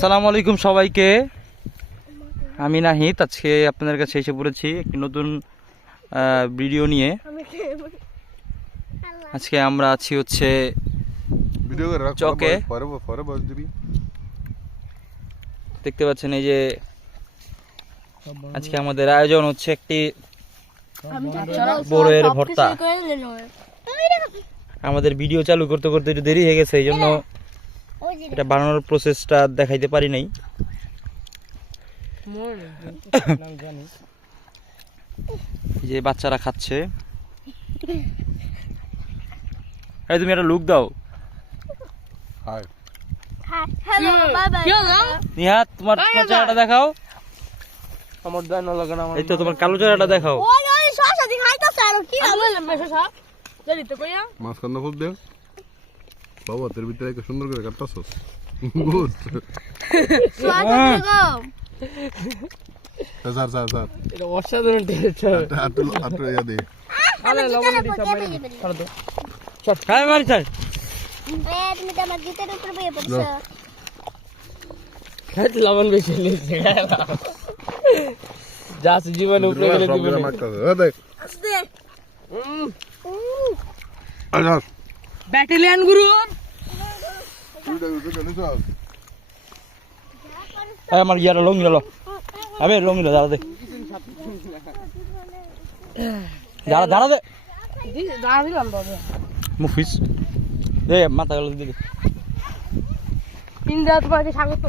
আসসালামু আলাইকুম সবাইকে, আমি নাহিদ। আজকে আপনাদের কাছে এসে পড়েছি একটি নতুন ভিডিও নিয়ে। আজকে আমরা আছি হচ্ছে চকে। দেখতে পাচ্ছেন এই যে আজকে আমাদের আয়োজন হচ্ছে একটি বড়ের ভর্তা। আমাদের ভিডিও চালু করতে করতে একটু দেরি হয়ে গেছে, এই জন্য এটা বানানোর প্রসেসটা দেখাইতে পারি নাই। যে বাচ্চারা খাচ্ছে, তুমি একটা লুক দাও। নিহাত, তোমার চেহারাটা দেখাও। আমার দায় না লাগানো। এই তো তোমার কালো চেহারাটা দেখাও। মাঝখান ফুল দে বাবা, তোর ভিতরে একটা সুন্দর করে কাটতাছ। গুড স্যার স্যার স্যার, এটা অসাধারণ টেস্ট। আটু ইয়া দে। আরে লবণ দি সব মারি ছাড় দাও। চট খাই মারি চাই। তুমি তো আমার জুতার উপর বইয়ে পড়ছো। খাইতে লবণ বেশি নিয়েছে। যা জীবন উপরে গেলে দিবেন। দেখ আস্তে আচ্ছা ব্যাটালিয়ন গুরু। আমার ইয়ারা লং গেল। আবে লং গেল, দাঁড়া দে, দাঁড়া দাঁড়া দে। দাঁড়া দিলাম বাবা। মুফিস দে, মাথা গেল দিদি। ইন্ডিয়া তোমাকে স্বাগত।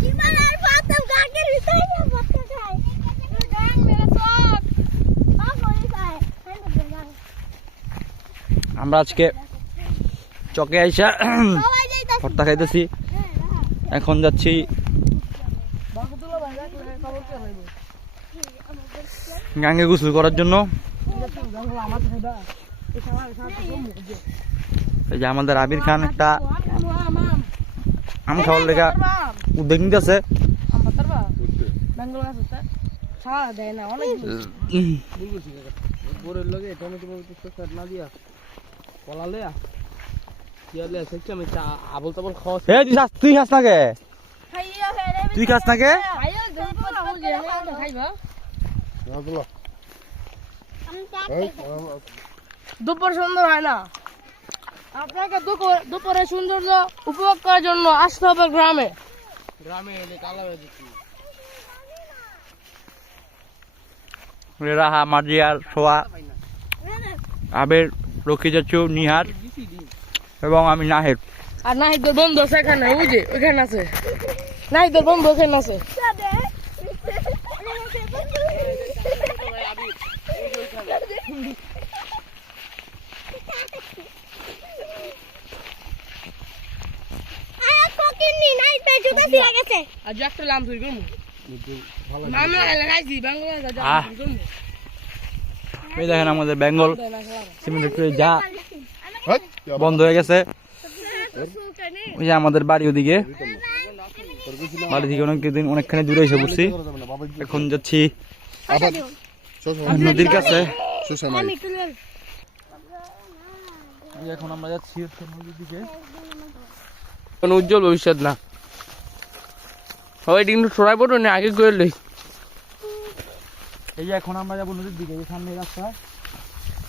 কিমানার পাতাম গাগের ভিতরে না পাতা খায়। গাং মেরা সব বাপ বলি খায়। আমরা আজকে চকে আইসা সবাই যাইতাছে। ভর্তা খাইতেছি। এখন যাচ্ছি গাঙ্গে গোসল করার জন্য। এই যে আমাদের আবির খান একটা আম খাওয়ার লেগা উদ্যোগ নিতেছে। বোরের লগে টমেটো শসা না দিয়া কলা লয়া কিয়ালে সেকটা আমি আবল তাবল খাওয়া। তুই খাস না কে? খাইয়া ফেরে। তুই খাস না কে? আয়ো দুপুর আমু যে খাইবা। আমি চাই। দুপুর সুন্দর হয় না। আপনাকে দুপুরে সৌন্দর্য উপভোগ করার জন্য আসতে হবে গ্রামে। গ্রামে এলে কালা হয়ে যাচ্ছে। রাহা, মার্জিয়ার, সোয়া, আবের, রকি যাচ্ছু, নিহার এবং আমি নাহেদ। আর নাহিদের বন্ধু সেখানে বুঝে ওখানে আছে। নাহিদের বন্ধু ওখানে আছে। আরে কোকিনি নাই তে জুতা ছিড়া গেছে। আজ একটা লাম ধরি করব। মামলা লাগাইছি বাংলা যা করব। এই দেখেন আমাদের বেঙ্গল সিমেন্ট ফ্যাক্টরি যা বন্ধ হয়ে গেছে। ওই যে আমাদের বাড়ি ওদিকে, বাড়ি থেকে অনেকখানি দূরে এসে পড়ছি। এখন যাচ্ছি নদীর কাছে। এখন আমরা যাচ্ছি নদীর দিকে। কোন উজ্জ্বল ভবিষ্যৎ না। সবাই কিন্তু সরাই পড়ো না, আগে করে লই। এই যে এখন আমরা যাবো নদীর দিকে, এই সামনে রাস্তা।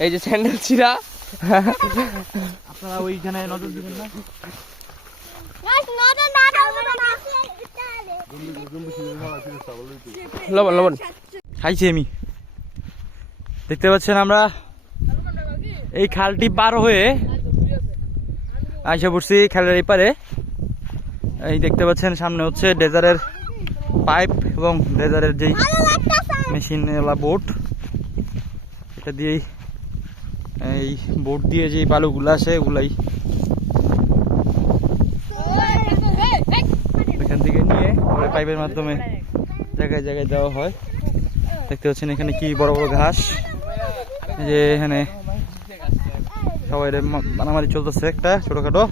এই যে স্যান্ডেল ছিড়া। আপনারা ওইখানে নজর দিবেন না। গাইস নদে না না। লবণ লবণ খাইছি আমি। দেখতে পাচ্ছেন আমরা এই খালটি পার হয়ে আইসা পড়ছি খালের এই পারে। এই দেখতে পাচ্ছেন সামনে হচ্ছে ডেজারের পাইপ এবং ডেজারের যেই মেশিনওয়ালা বোট, এটা দিয়েই এই বোট দিয়ে যে বালুগুলো আসে ওগুলাই এখান থেকে নিয়ে পরে পাইপের মাধ্যমে জায়গায় জায়গায় দেওয়া হয়। দেখতে পাচ্ছেন এখানে কি বড় বড় ঘাস, যে এখানে সবাই মারামারি চলতেছে একটা ছোটখাটো।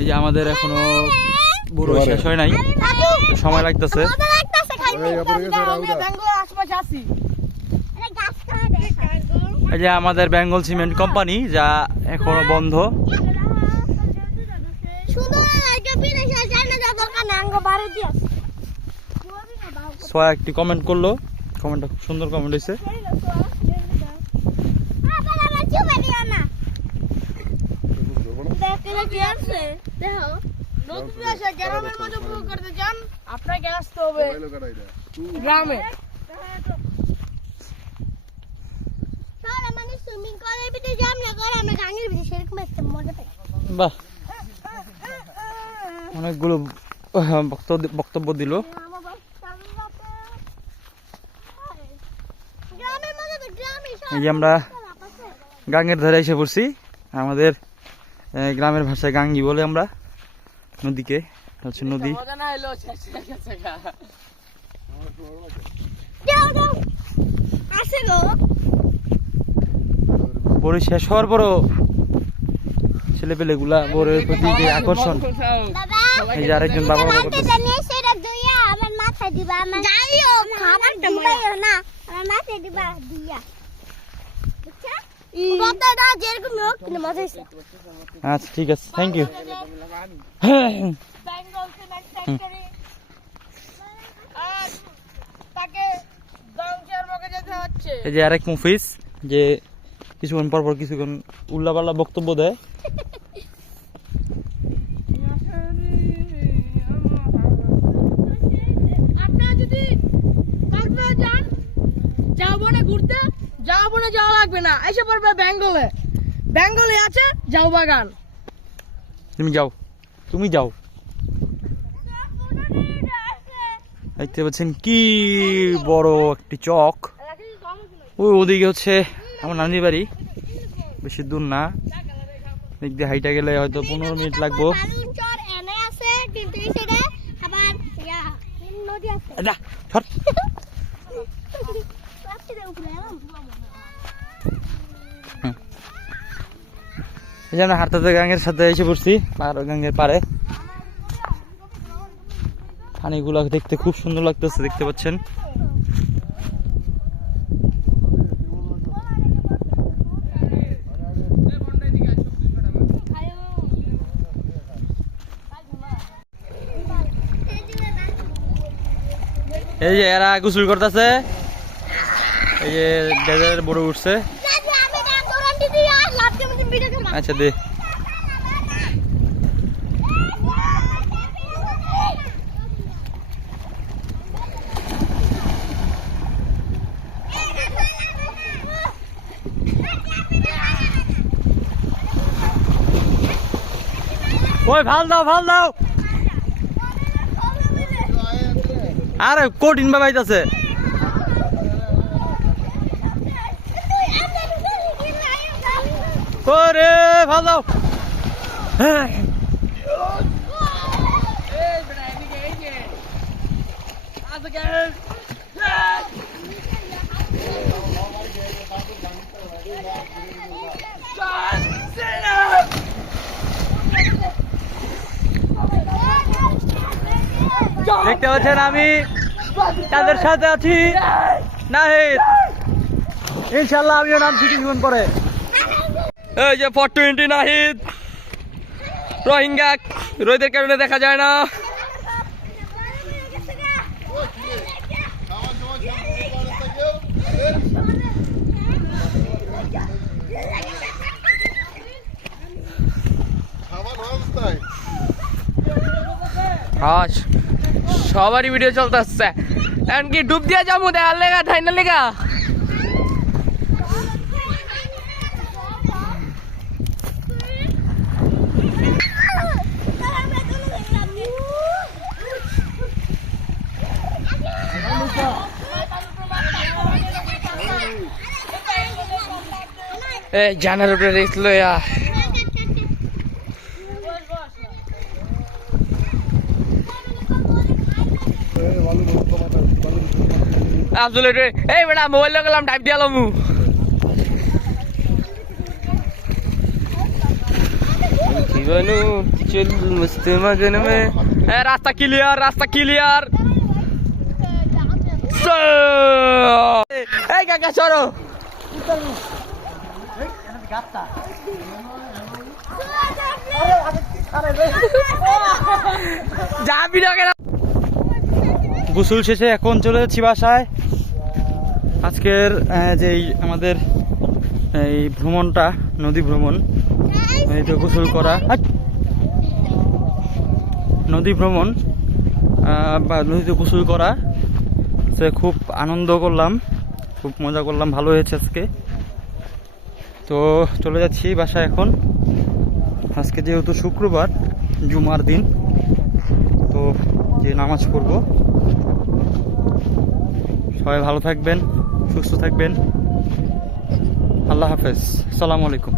এই যে আমাদের এখনো বুড়ো শেষ হয় নাই, সময় লাগতেছে। আরে গাছ খাওয়া দে। এই যে আমাদের বেঙ্গল সিমেন্ট কোম্পানি, যা এখনো বন্ধ। সুন্দর লাগে বিদেশে জানা যাব কানে আঙ্গ বারে দিও সোয়া একটি কমেন্ট করলো, কমেন্টটা খুব সুন্দর কমেন্ট হয়েছে। আবার আবার চুপে দিও না দেখলে কি আছে দেখো নদীতে এসে গ্রামের মধ্যে উপভোগ করতে চান, আপনাকে আসতে হবে গ্রামে। তাহলে মানে সুইমিং করে ভিতরে যাম না করে আমরা গাঙ্গের ভিতরে সেরকম একটা মজা পাই। বাহ, অনেকগুলো বক্তব্য দিল। আমার বাস চালু রাখে গ্রামের মধ্যে তো গ্রামে এই যে আমরা গাঙ্গের ধারে এসে পড়ছি। আমাদের গ্রামের ভাষায় গাঙ্গি বলে আমরা নদীকে, হচ্ছে নদী। মজা না হলো শেষ হয়ে গেছে গা। যাও যাও আসে গো বড়ি শেষ হওয়ার পরও ছেলেপেলেগুলা বড়ের প্রতি যে আকর্ষণ। বাবা এই যে আরেকজন বাবা বাবা বালতিটা করতেছে। নিয়ে সেটা দুইয়া আমার মাথায় দিবা আমার যাইও খাবার দিবাইও না আমার মাথায় দিবা দিয়া বুঝছো বড়টা যেরকম হোক কিন্তু মজা হইছে আচ্ছা ঠিক আছে, thank you. Bengal cement factory আর তাকে গাংশার মগে যেতে হচ্ছে। এই যে আরেক মুফিস, যে কিছুক্ষণ পর পর কিছুক্ষণ উল্লাপাল্লা বক্তব্য দেয়। আপনারা যদি কক্সবাজার যান, যাবো না ঘুরতে, যাবো না যাওয়া লাগবে না, এসে পড়বে বেঙ্গলে। বেঙ্গলে আছে যাও বাগান। তুমি যাও, তুমি যাও। দেখতে পাচ্ছেন কি বড় একটি চক। ওই ওদিকে হচ্ছে আমার নানির বাড়ি, বেশি দূর না, দিক দিয়ে হাইটা গেলে হয়তো 15 মিনিট লাগবো। বালুন চর এনে আছে কিন্তু এই সাইডে আবার ইয়া নদী আছে যা, ধর। রাস্তার উপরে এলাম এই যে আমরা হারতাতে গাঙ্গের সাথে এসে পড়ছি, গাঙ্গের পারে। পানিগুলো দেখতে খুব সুন্দর লাগতেছে, দেখতে পাচ্ছেন। এই যে এরা গোসল করতেছে, এই যে ডেজার্ট বড় উঠছে। দাদি আমি না দৌড়ান দিদি আর লাফতে মধ্যে ভিডিও করব আচ্ছা দে। ওই ভাল দাও, ভাল দাও। আরে কঠিন ভাবে আইতাছে। ওরে ভাল দাও। দেখতে পাচ্ছেন আমি তাদের সাথে আছি, নাহিদ। ইনশাল্লাহ আমিও নাম কিছুক্ষণ পরে। এই যে 420 নাহিদ, রোহিঙ্গা রোদের কারণে দেখা যায় না। হ্যাঁ, সবারই ভিডিও চলতেছে। এমনকি ডুব দিয়া যাবো দেখার লেগা, ঠাইনা লেগা। জানার উপরে রেস লইয়া আসলে এই বেটা মোবাইল লাগালাম, টাইপ দিয়ালাম। চল মস্ত মগন মে। রাস্তা ক্লিয়ার, রাস্তা ক্লিয়ার। এই কাকা সরো। গোসল শেষে এখন চলে যাচ্ছি বাসায়। আজকের যেই আমাদের এই ভ্রমণটা, নদী ভ্রমণ, এই তো গোসল করা, নদী ভ্রমণ বা নদীতে গোসল করা, সে খুব আনন্দ করলাম, খুব মজা করলাম, ভালো হয়েছে আজকে। তো চলে যাচ্ছি বাসায় এখন। আজকে যেহেতু শুক্রবার, জুমার দিন, তো যে নামাজ পড়ব। সবাই ভালো থাকবেন, সুস্থ থাকবেন। আল্লাহ হাফেজ, আসসালামু আলাইকুম।